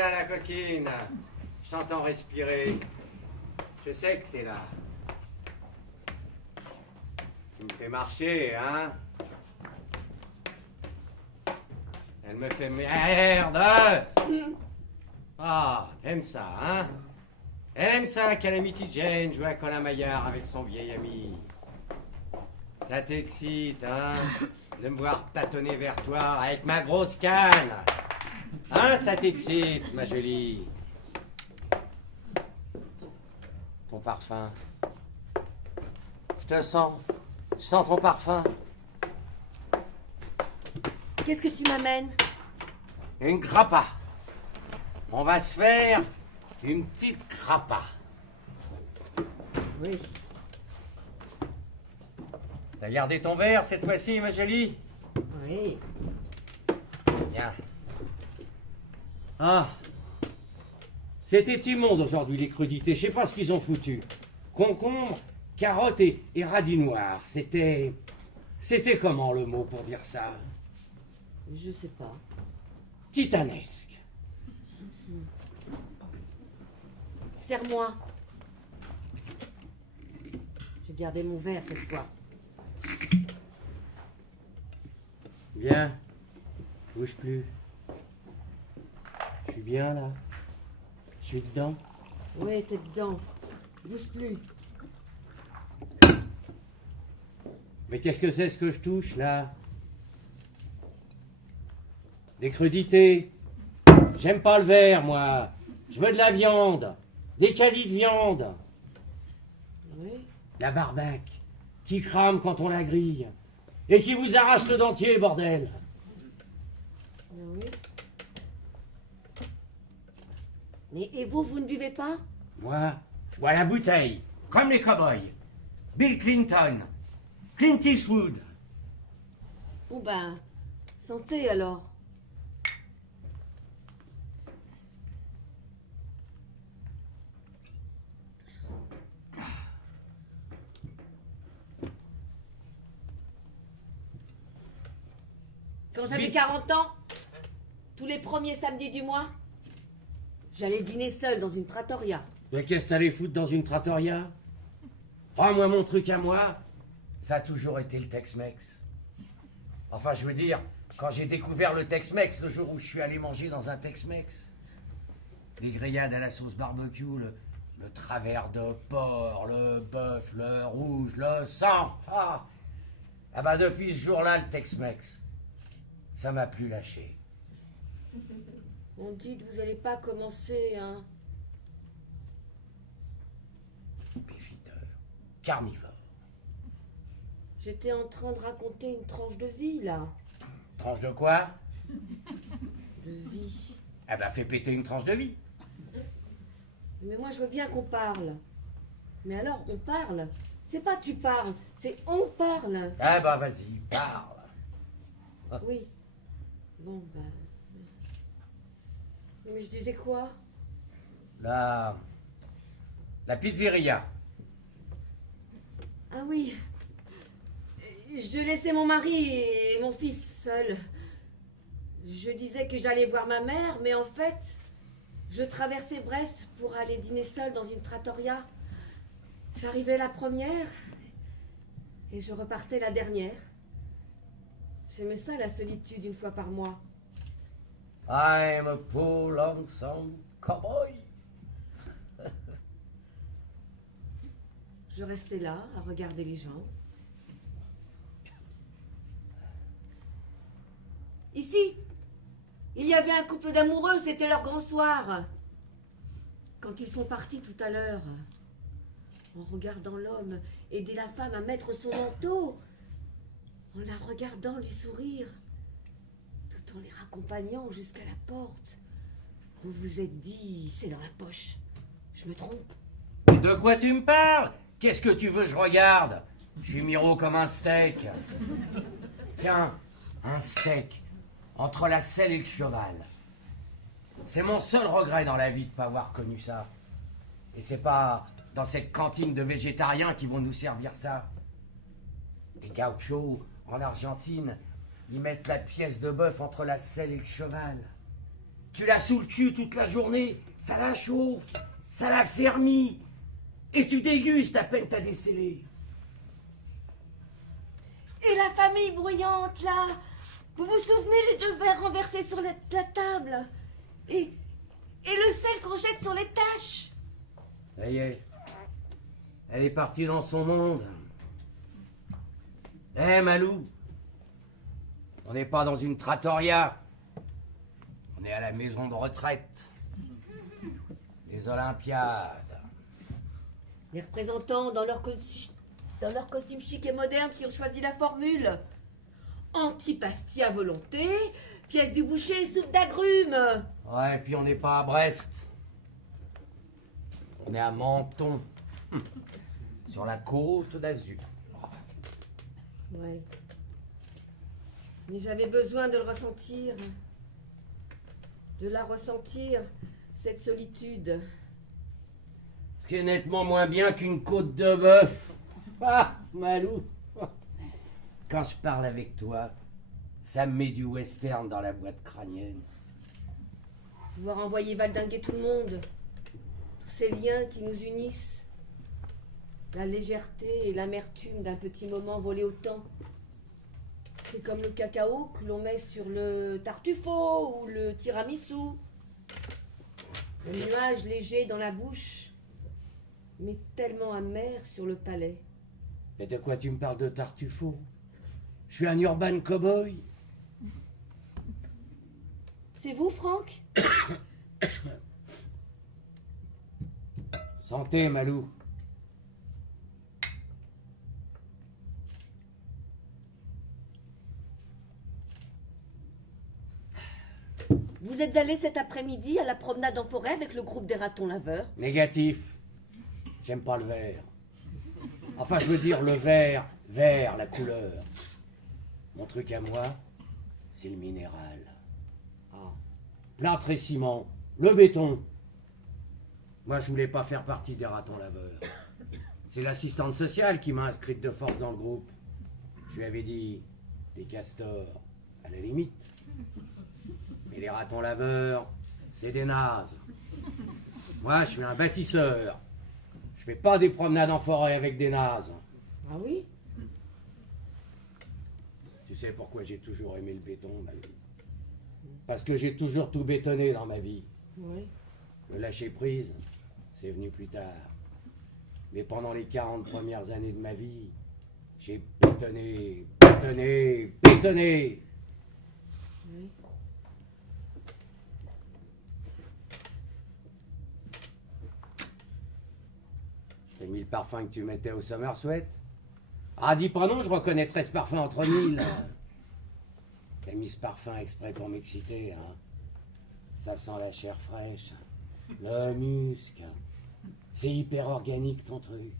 là, la coquine. Je t'entends respirer. Je sais que t'es là. Tu me fais marcher, hein? Elle me fait merde! Ah, t'aimes ça, hein? Elle aime ça, Calamity Jane, jouer à Colin Maillard avec son vieil ami. Ça t'excite, hein? De me voir tâtonner vers toi avec ma grosse canne. Hein, ça t'excite, ma jolie? Ton parfum. Je te sens. Je sens ton parfum. Qu'est-ce que tu m'amènes? Une grappa. On va se faire une petite grappa. Oui. T'as gardé ton verre cette fois-ci, ma jolie? Oui. Tiens. Ah. C'était immonde aujourd'hui, les crudités. Je sais pas ce qu'ils ont foutu. Concombre, carottes et radis noirs. C'était comment le mot pour dire ça? Je sais pas. Titanesque. Serre-moi. J'ai gardé mon verre cette fois. Bien. Bouge plus. Je suis bien là. Je suis dedans. Oui, t'es dedans. Bouge plus. Mais qu'est-ce que c'est ce que je touche là? Des crudités. J'aime pas le verre, moi. Je veux de la viande. Des caddies de viande. Oui. La barbaque. Qui crame quand on la grille. Et qui vous arrache le dentier, bordel. Oui. Mais et vous ne buvez pas? Moi, je bois la bouteille. Comme les cow-boys. Bill Clinton. Clint Eastwood. Bon ben, santé alors. Quand j'avais 40 ans, tous les premiers samedis du mois, j'allais dîner seule dans une trattoria. Mais qu'est-ce que t'allais foutre dans une trattoria? Oh, moi, mon truc à moi, ça a toujours été le Tex-Mex. Enfin, je veux dire, quand j'ai découvert le Tex-Mex, le jour où je suis allé manger dans un Tex-Mex, les grillades à la sauce barbecue, le travers de porc, le bœuf, le rouge, le sang. Ah bah depuis ce jour-là, le Tex-Mex, ça m'a plus lâché. On dit que vous n'allez pas commencer, hein. Béfiteur, carnivore. J'étais en train de raconter une tranche de vie, là. Tranche de quoi? De vie. Ah bah fais péter une tranche de vie. Mais moi, je veux bien qu'on parle. Mais alors, on parle. C'est pas tu parles, c'est on parle. Ah bah vas-y, parle. Oui. Bon, ben... Mais je disais quoi? La pizzeria. Ah oui. Je laissais mon mari et mon fils seuls. Je disais que j'allais voir ma mère, mais en fait, je traversais Brest pour aller dîner seule dans une trattoria. J'arrivais la première et je repartais la dernière. J'aimais ça, la solitude, une fois par mois. I'm a poor lonesome cowboy. Je restais là, à regarder les gens. Ici, il y avait un couple d'amoureux, c'était leur grand soir. Quand ils sont partis tout à l'heure, en regardant l'homme aider la femme à mettre son manteau, en la regardant lui sourire, tout en les raccompagnant jusqu'à la porte, vous vous êtes dit, c'est dans la poche. Je me trompe? Mais de quoi tu me parles? Qu'est-ce que tu veux que je regarde? Je suis miro comme un steak. Tiens, un steak entre la selle et le cheval. C'est mon seul regret dans la vie de ne pas avoir connu ça. Et c'est pas dans cette cantine de végétariens qui vont nous servir ça. Les gauchos, en Argentine, ils mettent la pièce de bœuf entre la selle et le cheval. Tu l'as sous le cul toute la journée, ça la chauffe, ça la fermit. Et tu dégustes à peine t'as décelé. Et la famille bruyante, là. Vous vous souvenez les 2 verres renversés sur la table et le sel qu'on jette sur les taches. Ça y est, elle est partie dans son monde. Eh Malou, on n'est pas dans une trattoria. On est à la maison de retraite. Les Olympiades. Les représentants dans leur costume chic et moderne qui ont choisi la formule. Antipasti à volonté, pièce du boucher, soupe d'agrumes. Ouais, et puis on n'est pas à Brest. On est à Menton. Sur la côte d'Azur. Ouais. Mais j'avais besoin de le ressentir. De la ressentir, cette solitude. Ce qui est nettement moins bien qu'une côte de bœuf. Ah, Malou. Quand je parle avec toi, ça me met du western dans la boîte crânienne. Pouvoir envoyer valdinguer tout le monde. Tous ces liens qui nous unissent. La légèreté et l'amertume d'un petit moment volé au temps. C'est comme le cacao que l'on met sur le tartufo ou le tiramisu. Le nuage léger dans la bouche, mais tellement amer sur le palais. Mais de quoi tu me parles de tartufo? Je suis un urban cowboy. C'est vous, Franck? Santé, Malou. Vous êtes allé cet après-midi à la promenade en forêt avec le groupe des ratons laveurs? Négatif. J'aime pas le vert. Enfin, je veux dire le vert, la couleur. Mon truc à moi, c'est le minéral. Ah. Plâtre et ciment, le béton. Moi, je voulais pas faire partie des ratons laveurs. C'est l'assistante sociale qui m'a inscrite de force dans le groupe. Je lui avais dit, les castors, à la limite. Mais les ratons laveurs, c'est des nazes. Moi, je suis un bâtisseur. Je fais pas des promenades en forêt avec des nazes. Ah oui? Tu sais pourquoi j'ai toujours aimé le béton, Malou? Parce que j'ai toujours tout bétonné dans ma vie. Oui. Le lâcher-prise, c'est venu plus tard. Mais pendant les 40 premières années de ma vie, j'ai bétonné. Oui. T'as mis le parfum que tu mettais au Summer Sweat? Ah, dis pas non, je reconnaîtrais ce parfum entre mille. T'as mis ce parfum exprès pour m'exciter, hein? Ça sent la chair fraîche, le musc. C'est hyper organique ton truc.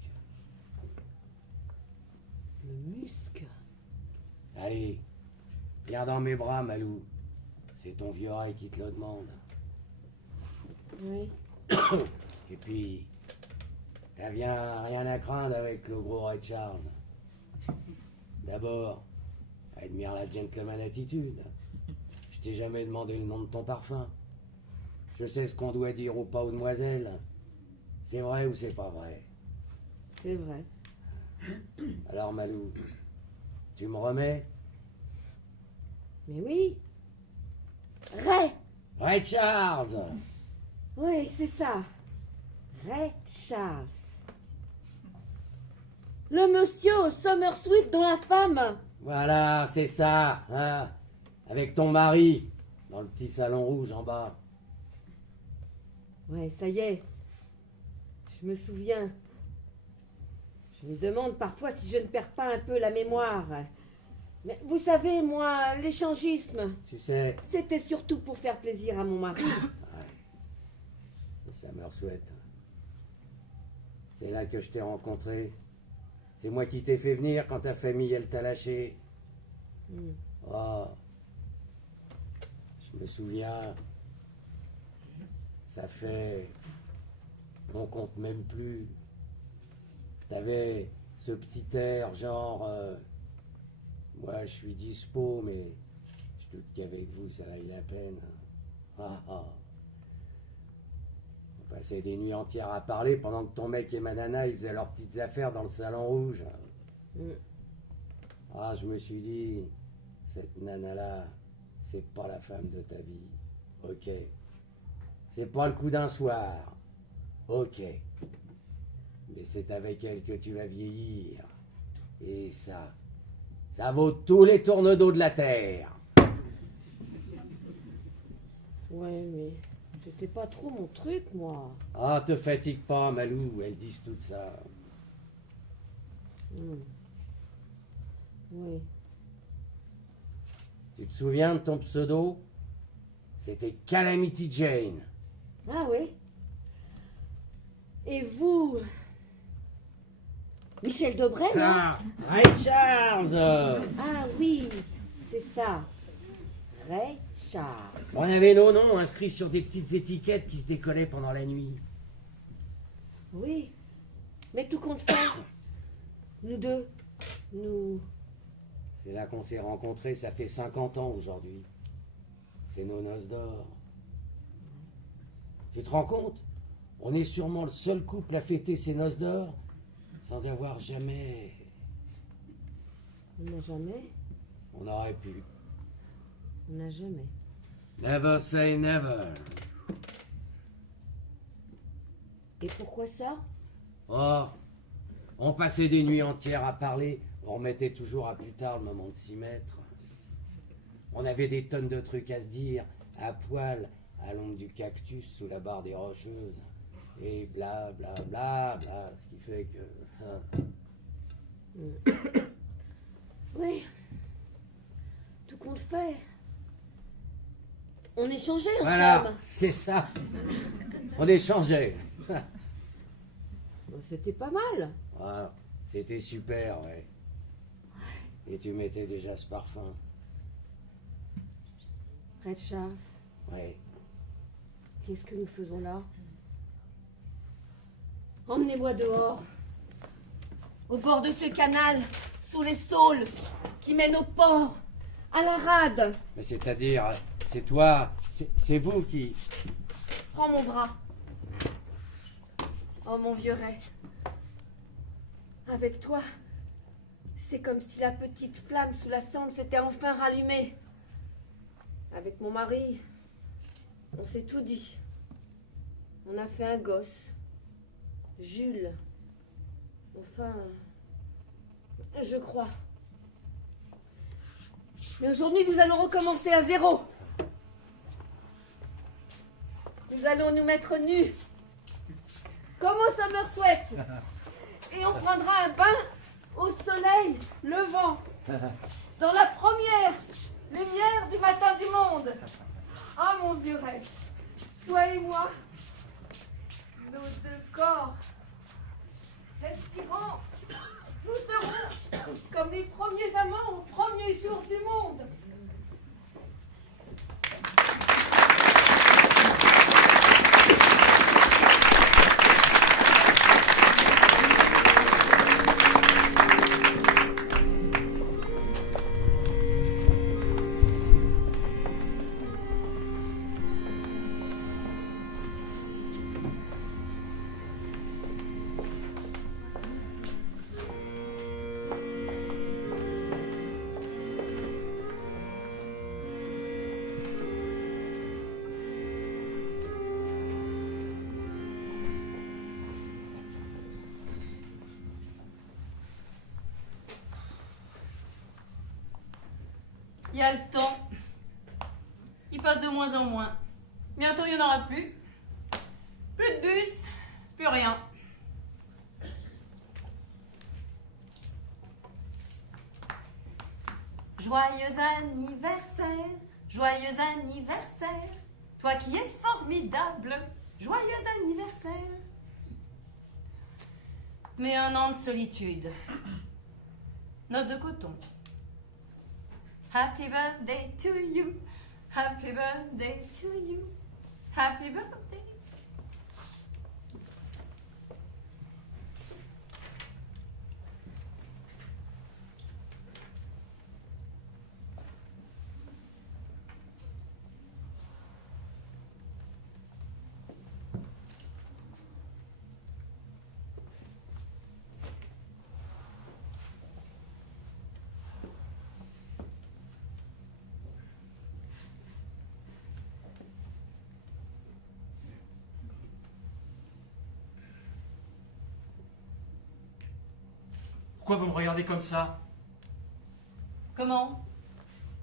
Le musc. Allez, viens dans mes bras, Malou. C'est ton vieux rail qui te le demande. Oui. Et puis, t'as bien rien à craindre avec le gros Ray Charles. D'abord, admire la gentleman attitude. Je t'ai jamais demandé le nom de ton parfum. Je sais ce qu'on doit dire ou pas aux demoiselles. C'est vrai ou c'est pas vrai? C'est vrai. Alors Malou, tu me remets? Mais oui. Ray. Ray Charles! Oui, c'est ça. Ray Charles. Le monsieur au summer suite dont la femme. Voilà, c'est ça, hein? Avec ton mari, dans le petit salon rouge en bas. Ouais, ça y est. Je me souviens. Je me demande parfois si je ne perds pas un peu la mémoire. Mais vous savez, moi, l'échangisme, Tu sais, c'était surtout pour faire plaisir à mon mari. le Summer Sweat. C'est là que je t'ai rencontré. C'est moi qui t'ai fait venir quand ta famille, elle t'a lâché. Hmm. Oh. Je me souviens. Ça fait... On compte même plus. T'avais ce petit air genre... moi, je suis dispo, mais je doute qu'avec vous, ça vaille la peine. Ah, ah. On passait des nuits entières à parler pendant que ton mec et ma nana ils faisaient leurs petites affaires dans le salon rouge. Ah, je me suis dit, cette nana-là, c'est pas la femme de ta vie. Ok. C'est pas le coup d'un soir. Ok. Mais c'est avec elle que tu vas vieillir. Et ça vaut tous les tourne-dos de la terre. Ouais, mais c'était pas trop mon truc, moi. Ah, te fatigue pas, Malou, elles disent tout ça. Oui. Tu te souviens de ton pseudo? C'était Calamity Jane. Ah oui. Et vous, Michel Debré, non? Ah, Ray Charles. Ah oui, c'est ça. Ray Charles. On avait nos noms inscrits sur des petites étiquettes qui se décollaient pendant la nuit. Oui. Mais tout compte fait, nous deux, nous... C'est là qu'on s'est rencontrés, ça fait 50 ans aujourd'hui. C'est nos noces d'or. Tu te rends compte? On est sûrement le seul couple à fêter ses noces d'or sans avoir jamais... On n'a jamais. On aurait pu. On n'a jamais. Never say never. Et pourquoi ça? Oh, on passait des nuits entières à parler, on remettait toujours à plus tard le moment de s'y mettre. On avait des tonnes de trucs à se dire, à poil, à l'ombre du cactus, sous la barre des Rocheuses. Et bla bla bla bla, ce qui fait que... Oui. Tout compte fait. On échangeait ensemble. Voilà, c'est ça. On échangeait. C'était pas mal. Ah, c'était super, ouais. Et tu mettais déjà ce parfum. Red Charles, Ouais. qu'est-ce que nous faisons là? Emmenez-moi dehors. Au bord de ce canal, sous les saules qui mènent au port, à la rade. Mais c'est-à-dire, c'est toi, c'est vous qui... Prends mon bras. Oh mon vieux Ray. Avec toi, c'est comme si la petite flamme sous la cendre s'était enfin rallumée. Avec mon mari, on s'est tout dit. On a fait un gosse. Jules. Enfin, je crois. Mais aujourd'hui, nous allons recommencer à zéro. Nous allons nous mettre nus, comme au Summer Sweat. Et on prendra un bain au soleil levant, dans la première lumière du matin du monde. Ah mon vieux rêve, toi et moi, nos deux corps, respirant, nous serons comme les premiers amants au premier jour du monde. Il y a le temps. Il passe de moins en moins. Bientôt, il n'y en aura plus. Plus de bus, plus rien. Joyeux anniversaire, joyeux anniversaire. Toi qui es formidable, joyeux anniversaire. Mais un an de solitude. Noce de coton. Happy birthday to you. Happy birthday to you. Happy birthday. Pourquoi vous me regardez comme ça? Comment?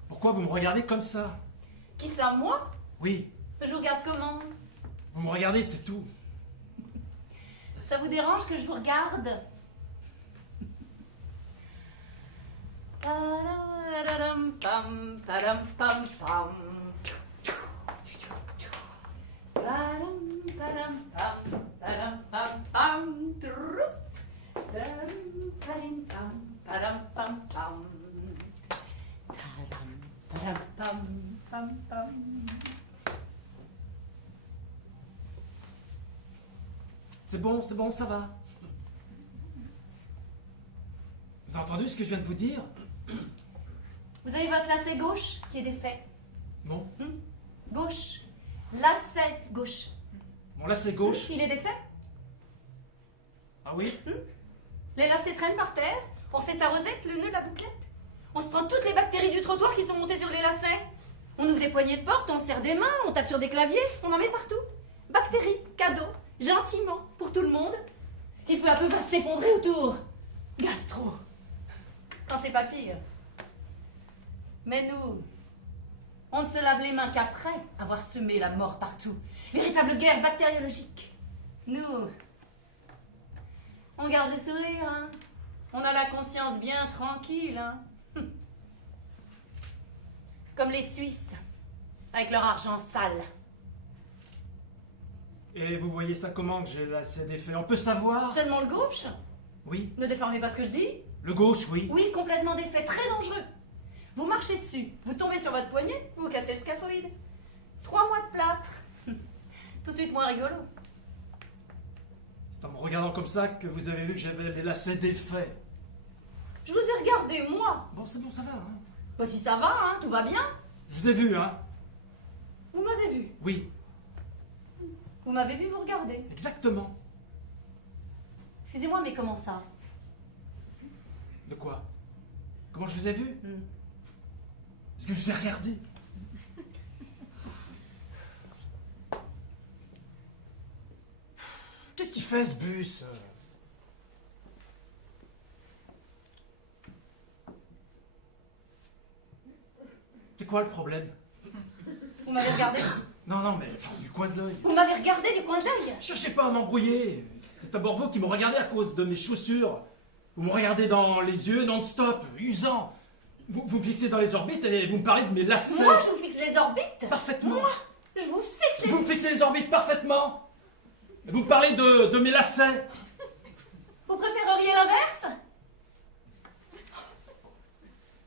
Pourquoi vous me regardez comme ça? Qui ça, moi? Oui, Je vous regarde comment? vous me regardez, c'est tout. Ça vous dérange que je vous regarde? Padam, pam, padam, pam, pam. Padam, padam, pam, padam, pam, pam. Trou. Padam, padam, pam, padam, pam, pam. Tadam, padam, pam, pam, pam. C'est bon, ça va. Vous avez entendu ce que je viens de vous dire? Vous avez votre lacet gauche qui est défait. Non. Gauche. Lacet gauche. Mon lacet gauche. Il est défait. Ah oui? Les lacets traînent par terre. On fait sa rosette, le nœud, la bouclette. On se prend toutes les bactéries du trottoir qui sont montées sur les lacets. On ouvre des poignées de porte, on serre des mains, on tape sur des claviers, on en met partout. Bactéries, cadeaux, gentiment, pour tout le monde. Et peu à peu va s'effondrer autour. Gastro. Quand c'est pas pire. Mais nous, on ne se lave les mains qu'après avoir semé la mort partout. Véritable guerre bactériologique. Nous, on garde le sourire, hein. On a la conscience bien tranquille, hein. Comme les Suisses, avec leur argent sale. Et vous voyez ça comment que j'ai le lacet défait? On peut savoir? Seulement le gauche? Oui. Ne déformez pas ce que je dis. Le gauche, oui. Oui, complètement défait, très dangereux. Vous marchez dessus, vous tombez sur votre poignet, vous cassez le scaphoïde. 3 mois de plâtre. Tout de suite moins rigolo. C'est en me regardant comme ça que vous avez vu que j'avais les lacets défaits. Je vous ai regardé, moi. Bon, c'est bon, ça va, hein. Bah si ça va, hein, tout va bien. Je vous ai vu, hein. Vous m'avez vu. Oui, Vous m'avez vu vous regarder. exactement. Excusez-moi, mais comment ça? De quoi? Comment je vous ai vu? Hmm. Est-ce que je vous ai regardé? Qu'est-ce qu'il fait ce bus? C'est quoi le problème? Vous m'avez regardé. Non, mais enfin, du coin de l'œil. Vous m'avez regardé du coin de l'œil. Cherchez pas à m'embrouiller. C'est d'abord vous qui me regardez à cause de mes chaussures. Vous me regardez dans les yeux non-stop, usant. Vous me fixez dans les orbites et vous me parlez de mes lacets. Moi, je vous fixe les orbites. Parfaitement. Moi, je vous fixe les... Vous me fixez les orbites parfaitement. Et vous me parlez de mes lacets. Vous préféreriez l'inverse?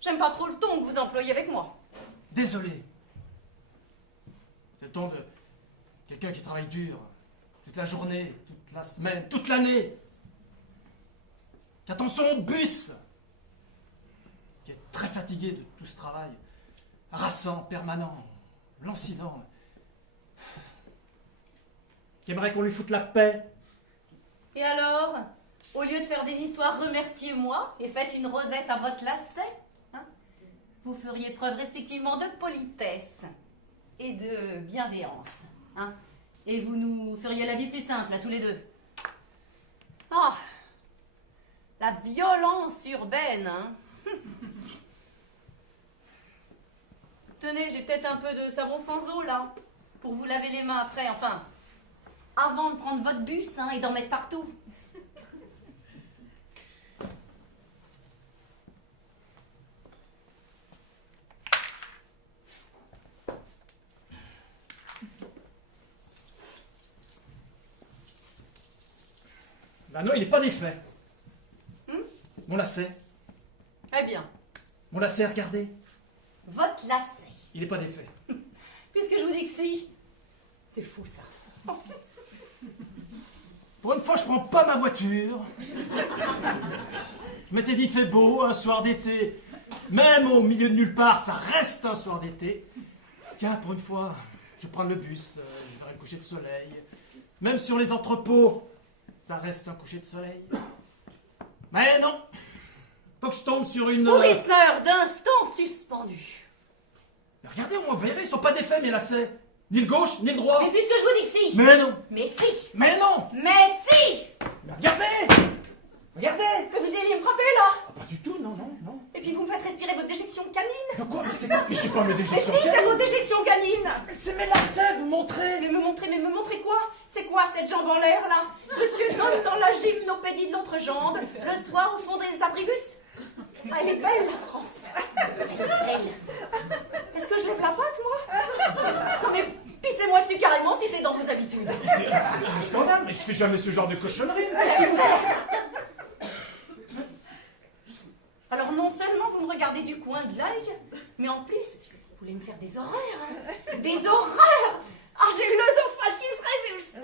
J'aime pas trop le ton que vous employez avec moi. Désolé. C'est le ton de quelqu'un qui travaille dur. Toute la journée, toute la semaine, toute l'année. Qui attend son bus. Qui est très fatigué de tout ce travail. Harassant, permanent, lancinant. Qui aimerait qu'on lui foute la paix. Et alors, au lieu de faire des histoires, remerciez-moi et faites une rosette à votre lacet. Hein? Vous feriez preuve respectivement de politesse et de bienveillance. Hein? Et vous nous feriez la vie plus simple à tous les deux. Ah, la violence urbaine. Hein? Tenez, j'ai peut-être un peu de savon sans eau là, pour vous laver les mains après, enfin, avant de prendre votre bus hein, et d'en mettre partout. Bah non, il n'est pas défait. Mon lacet. Eh bien, Mon lacet, regardez. votre lacet. Il n'est pas défait. Puisque je vous dis que si, c'est fou ça. Pour une fois, je prends pas ma voiture. Je m'étais dit, il fait beau, un soir d'été. Même au milieu de nulle part, ça reste un soir d'été. Tiens, pour une fois, je vais prendre le bus, je verrai le coucher de soleil. Même sur les entrepôts, ça reste un coucher de soleil. Mais non, faut que je tombe sur une... Pourrisseur d'instant suspendu. Mais regardez, on verrait, ils sont pas défaits, mes lacets. Ni le gauche, ni le droit. Mais puisque je vous dis que si. Mais non, Mais si. mais non. Mais si. Mais regardez. Regardez! Mais vous alliez me frapper là! Ah, pas du tout, non, non, non. Et puis vous me faites respirer votre déjection canine! De quoi? Mais c'est pas, mais c'est pas mes Mais déjections. si, c'est votre déjection canine! Mais c'est mes lacets, vous montrez! Mais me montrer quoi? C'est quoi cette jambe en l'air là? Monsieur donne dans la gymnopédie de l'entrejambe, le soir au fond des abribus? Ah, elle est belle la France! Elle est belle! Est-ce que je lève la patte moi? Non mais pissez-moi dessus carrément si c'est dans vos habitudes! C'est un scandale, mais je fais jamais ce genre de cochonnerie. Alors non seulement vous me regardez du coin de l'œil, mais en plus, vous voulez me faire des horreurs! Des horreurs! Ah, j'ai l'œsophage qui se révulse!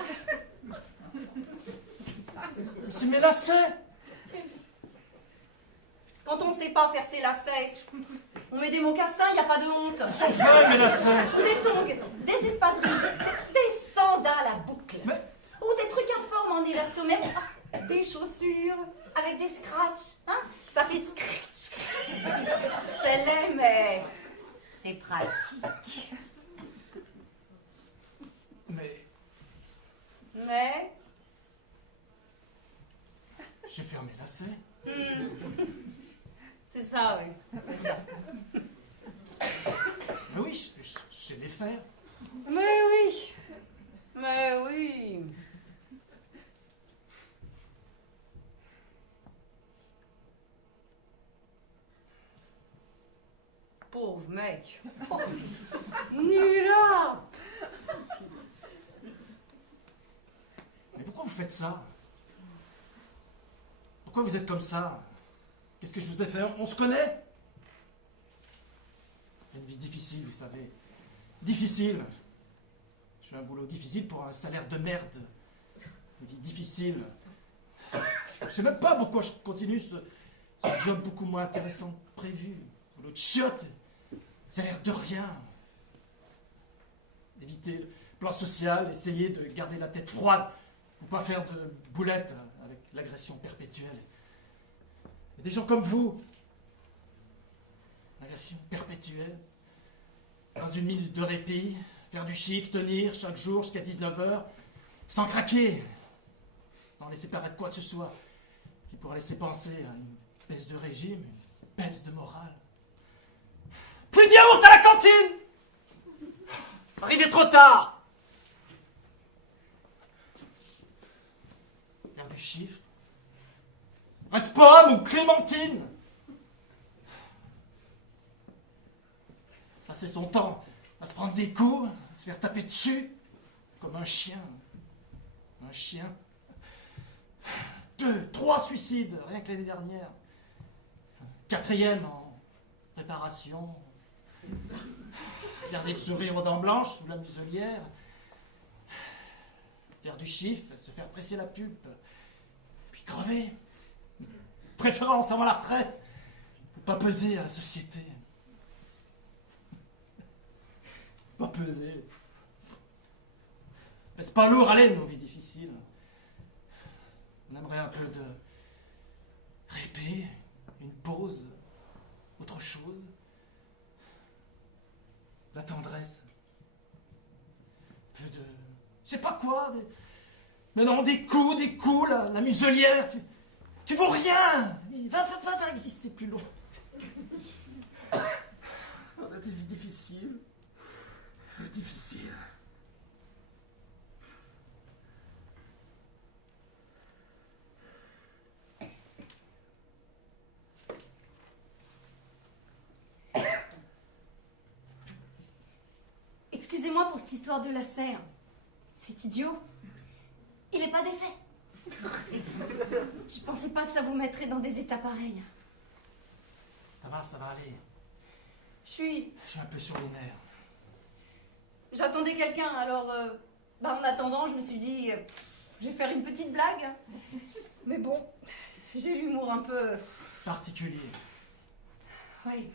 C'est mes lacets! Quand on ne sait pas faire ses lacets, on met des mocassins, il n'y a pas de honte. Ils sont fins, mes lacets! Ou des tongs, des espadrilles, des sandales à boucles. Mais- Ou des trucs informes en élastomère. Des chaussures avec des scratchs. Hein? Ça fait scratch. C'est laid, mais c'est pratique. Mais J'ai fermé lacets. c'est ça, oui. C'est ça. Mais oui, je sais les faire. Mais oui. Mais oui. Pauvre mec. Nul-là. Mais pourquoi vous faites ça? Pourquoi vous êtes comme ça? Qu'est-ce que je vous ai fait? On se connaît? Une vie difficile, vous savez. Difficile. Je fais un boulot difficile pour un salaire de merde. Une vie difficile. Je sais même pas pourquoi je continue ce job beaucoup moins intéressant que prévu. Boulot de chiotte. Ça a l'air de rien. Éviter le plan social, essayer de garder la tête froide pour pas faire de boulettes avec l'agression perpétuelle. Et des gens comme vous, l'agression perpétuelle, dans une minute de répit, faire du chiffre, tenir chaque jour jusqu'à 19h, sans craquer, sans laisser paraître quoi que ce soit qui pourrait laisser penser à une baisse de régime, une baisse de morale. Plus de yaourt à la cantine! Arrivé trop tard! Faire du chiffre. Reste pomme ou clémentine! Passer son temps à se prendre des coups, à se faire taper dessus, comme un chien. Un chien. 2, 3 suicides, rien que l'année dernière. 4e en préparation. Garder le sourire aux dents blanches sous la muselière. Faire du chiffre, se faire presser la pulpe. Puis crever. Préférence avant la retraite. Pour pas peser à la société. Pas peser. Mais c'est pas lourd, allez, nos vies difficiles. On aimerait un peu de répit, une pause, autre chose. La tendresse. Un peu de... je sais pas quoi. Mais non, des coups, la muselière. Tu vaux rien. Va exister plus loin. On a des vies difficiles. Difficile. Excusez-moi pour cette histoire de lacet. C'est idiot. Il est pas défait. Je pensais pas que ça vous mettrait dans des états pareils. Ça va aller. Je suis un peu sur les nerfs. J'attendais quelqu'un, alors en attendant, je me suis dit, je vais faire une petite blague. Mais bon, j'ai l'humour un peu... Particulier. Oui.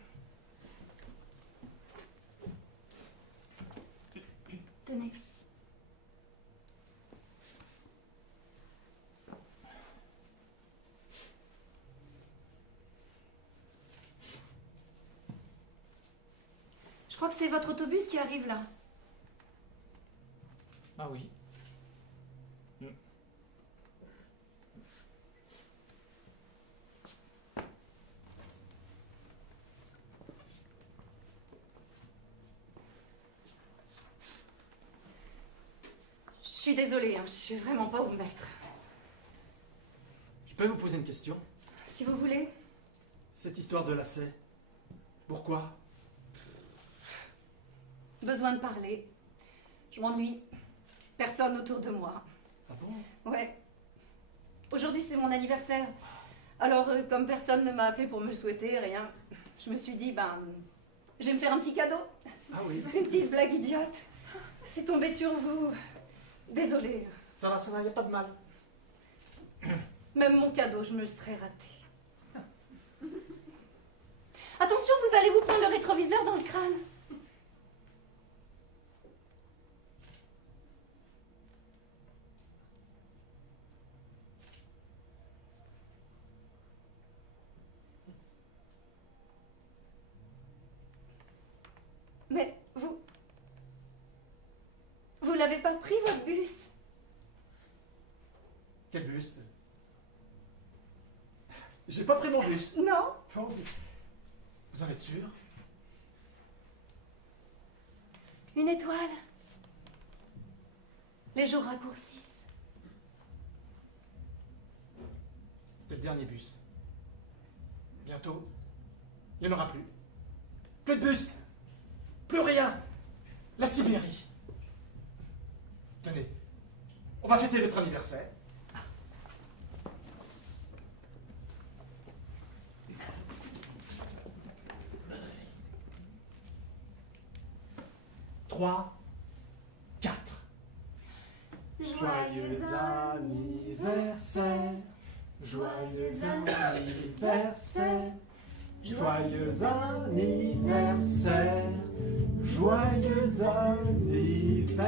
Tenez. Je crois que c'est votre autobus qui arrive là. Ah oui. suis désolée, hein, je suis vraiment pas où me mettre. Je peux vous poser une question? Si vous voulez. Cette histoire de lacets, pourquoi? Besoin de parler. Je m'ennuie. Personne autour de moi. Ah bon? Ouais. Aujourd'hui, c'est mon anniversaire. Alors, comme personne ne m'a appelé pour me souhaiter, rien, je me suis dit, je vais me faire un petit cadeau. Ah oui. Une petite blague idiote. C'est tombé sur vous. Désolée. Ça va, y a pas de mal. Même mon cadeau, je me le serais raté. Attention, vous allez vous prendre le rétroviseur dans le crâne. Mais vous l'avez pas pris, votre bus? Quel bus? J'ai pas pris mon bus. Non? Oh, vous en êtes sûr? Une étoile. Les jours raccourcissent. C'était le dernier bus. Bientôt, il n'y en aura plus. Plus de bus. Plus rien. La Sibérie. Tenez, on va fêter votre anniversaire. Trois, quatre. Joyeux anniversaire, joyeux anniversaire, joyeux anniversaire, joyeux anniversaire.